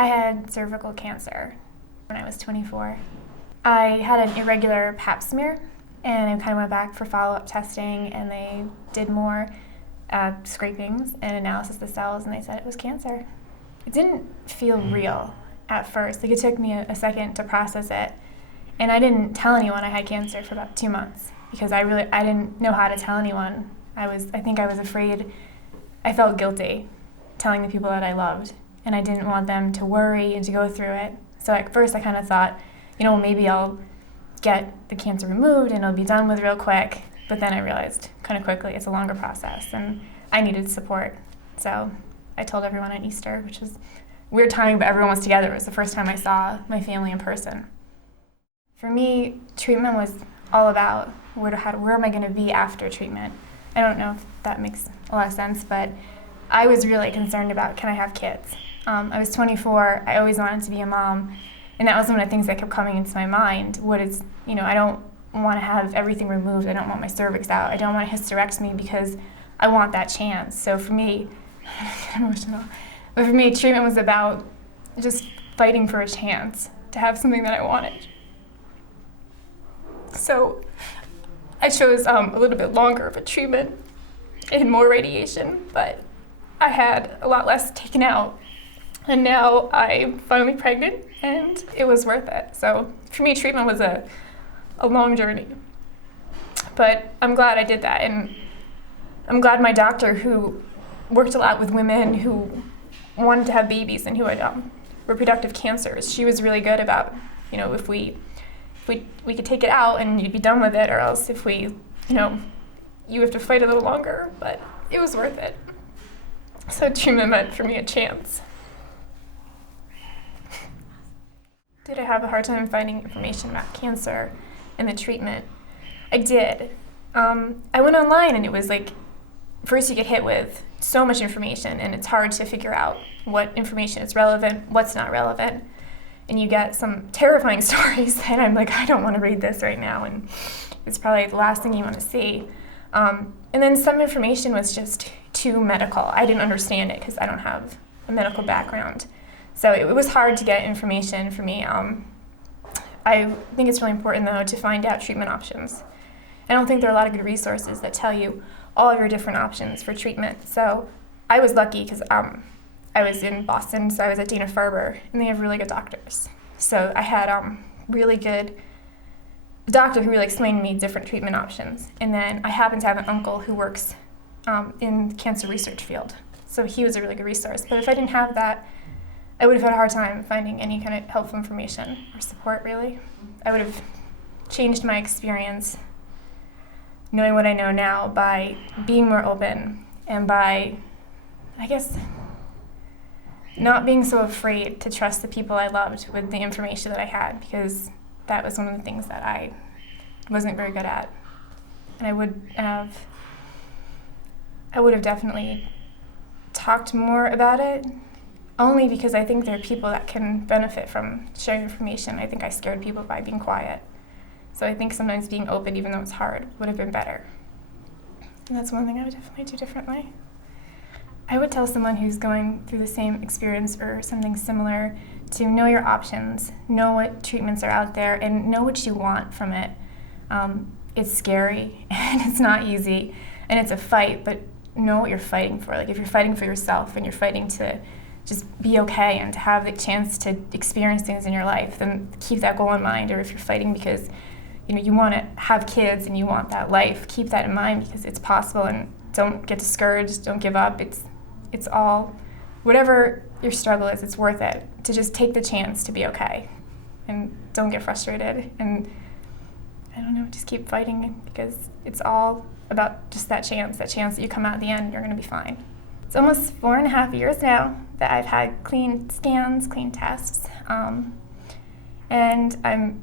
I had cervical cancer when I was 24. I had an irregular pap smear, and I kind of went back for follow-up testing, and they did more scrapings and analysis of the cells, and they said it was cancer. It didn't feel real at first. Like, it took me a second to process it, and I didn't tell anyone I had cancer for about 2 months because I didn't know how to tell anyone. I think I was afraid. I felt guilty telling the people that I loved, and I didn't want them to worry and to go through it. So at first I kind of thought, maybe I'll get the cancer removed and it'll be done with real quick. But then I realized kind of quickly it's a longer process, and I needed support. So I told everyone at Easter, which was weird timing, but everyone was together. It was the first time I saw my family in person. For me, treatment was all about where am I going to be after treatment. I don't know if that makes a lot of sense, but I was really concerned about, can I have kids? I was 24, I always wanted to be a mom, and that was one of the things that kept coming into my mind. I don't want to have everything removed, I don't want my cervix out, I don't want a hysterectomy because I want that chance. So for me, I get emotional, but for me, treatment was about just fighting for a chance to have something that I wanted. So I chose a little bit longer of a treatment and more radiation, but I had a lot less taken out. And now I'm finally pregnant, and it was worth it. So for me, treatment was a long journey. But I'm glad I did that, and I'm glad my doctor, who worked a lot with women who wanted to have babies and who had reproductive cancers, she was really good about, if we could take it out and you'd be done with it, or else if you have to fight a little longer, but it was worth it. So treatment meant for me a chance. Did I have a hard time finding information about cancer and the treatment? I did. I went online, and it was like, first you get hit with so much information, and it's hard to figure out what information is relevant, what's not relevant. And you get some terrifying stories, and I'm like, I don't want to read this right now, and it's probably the last thing you want to see. And then some information was just too medical. I didn't understand it because I don't have a medical background. So it was hard to get information for me. I think it's really important, though, to find out treatment options. I don't think there are a lot of good resources that tell you all of your different options for treatment. So I was lucky because I was in Boston, so I was at Dana-Farber, and they have really good doctors. So I had really good doctor who really explained to me different treatment options. And then I happened to have an uncle who works in the cancer research field. So he was a really good resource. But if I didn't have that, I would have had a hard time finding any kind of helpful information or support, really. I would have changed my experience knowing what I know now by being more open and by, I guess, not being so afraid to trust the people I loved with the information that I had, because that was one of the things that I wasn't very good at. And I would have definitely talked more about it, only because I think there are people that can benefit from sharing information. I think I scared people by being quiet. So I think sometimes being open, even though it's hard, would have been better. And that's one thing I would definitely do differently. I would tell someone who's going through the same experience or something similar to know your options, know what treatments are out there, and know what you want from it. It's scary, and it's not easy, and it's a fight, but know what you're fighting for. Like, if you're fighting for yourself and you're fighting to just be okay and to have the chance to experience things in your life, then keep that goal in mind. Or if you're fighting because you want to have kids and you want that life, keep that in mind, because it's possible, and don't get discouraged, don't give up. It's all, whatever your struggle is, it's worth it to just take the chance to be okay, and don't get frustrated, and I don't know, just keep fighting, because it's all about just that chance that you come out at the end and you're going to be fine. It's almost 4.5 years now that I've had clean scans, clean tests, and I'm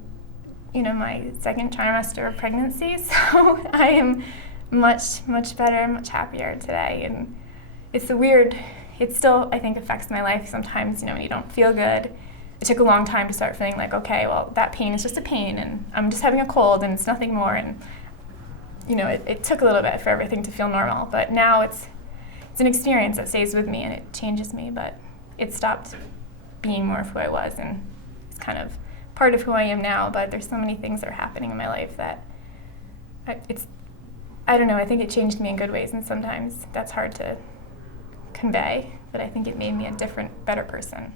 my second trimester of pregnancy, so I am much better, much happier today. And it still, I think, affects my life sometimes, when you don't feel good. It took a long time to start feeling like, okay, well, that pain is just a pain, and I'm just having a cold, and it's nothing more. And it took a little bit for everything to feel normal, but now it's an experience that stays with me, and it changes me. But it stopped being more of who I was, and it's kind of part of who I am now. But there's so many things that are happening in my life that I don't know, I think it changed me in good ways, and sometimes that's hard to convey, but I think it made me a different, better person.